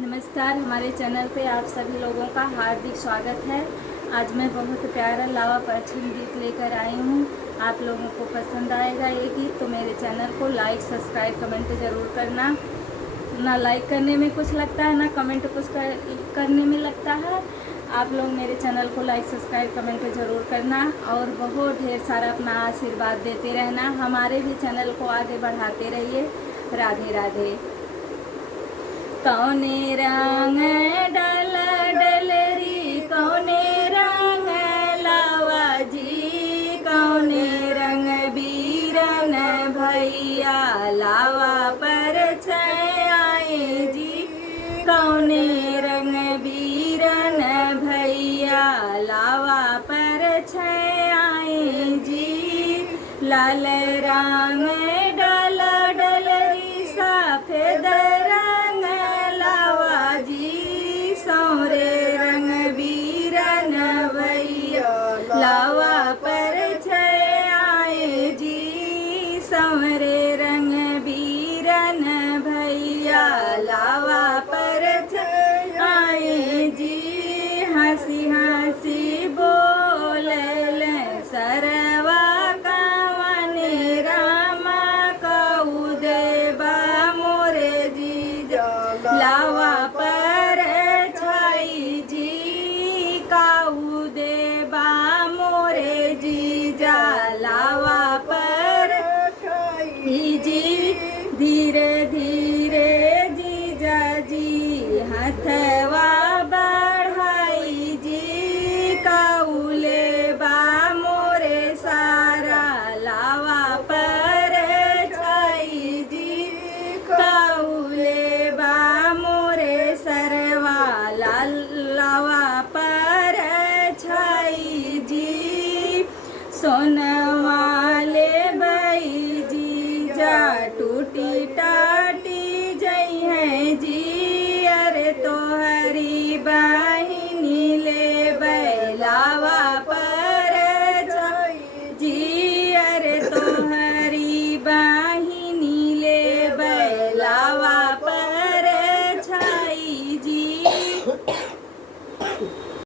नमस्कार, हमारे चैनल पे आप सभी लोगों का हार्दिक स्वागत है। आज मैं बहुत प्यारा लावा परछन गीत लेकर आई हूँ। आप लोगों को पसंद आएगा ये गीत, तो मेरे चैनल को लाइक सब्सक्राइब कमेंट ज़रूर करना। ना लाइक करने में कुछ लगता है, ना कमेंट कुछ करने में लगता है। आप लोग मेरे चैनल को लाइक सब्सक्राइब कमेंट ज़रूर करना और बहुत ढेर सारा अपना आशीर्वाद देते रहना। हमारे भी चैनल को आगे बढ़ाते रहिए। राधे राधे। कौने रंग डल डलरी, कौने रंग लावा जी, कौने रंग बीरन भैया लावा पर आए जी, कौने रंग बीरन भैया लावा पर आए जी। लाल रंग डल डलरी, सफेद रंग लावा जी, सौरे रंग बीरन भैया लावा पर आए जी, सौरे रंग बीरन भैया लावा पर आए जी। हंसी हंसी बोलल सरवा कवने रामा कऊ देबा मोरे जी, लावा पर छाई जी, काऊ देबा मोरे जी, लावा पर छाई जी। धीरे धीरे जीजा जी हथवा बढ़ाई जी, काऊ लेबा मोरे सारा लावा पर छाई जी, काऊ लेबा मोरे सरवा लावा पर छाई जी। सोनवाले बई जी जा टूटी टा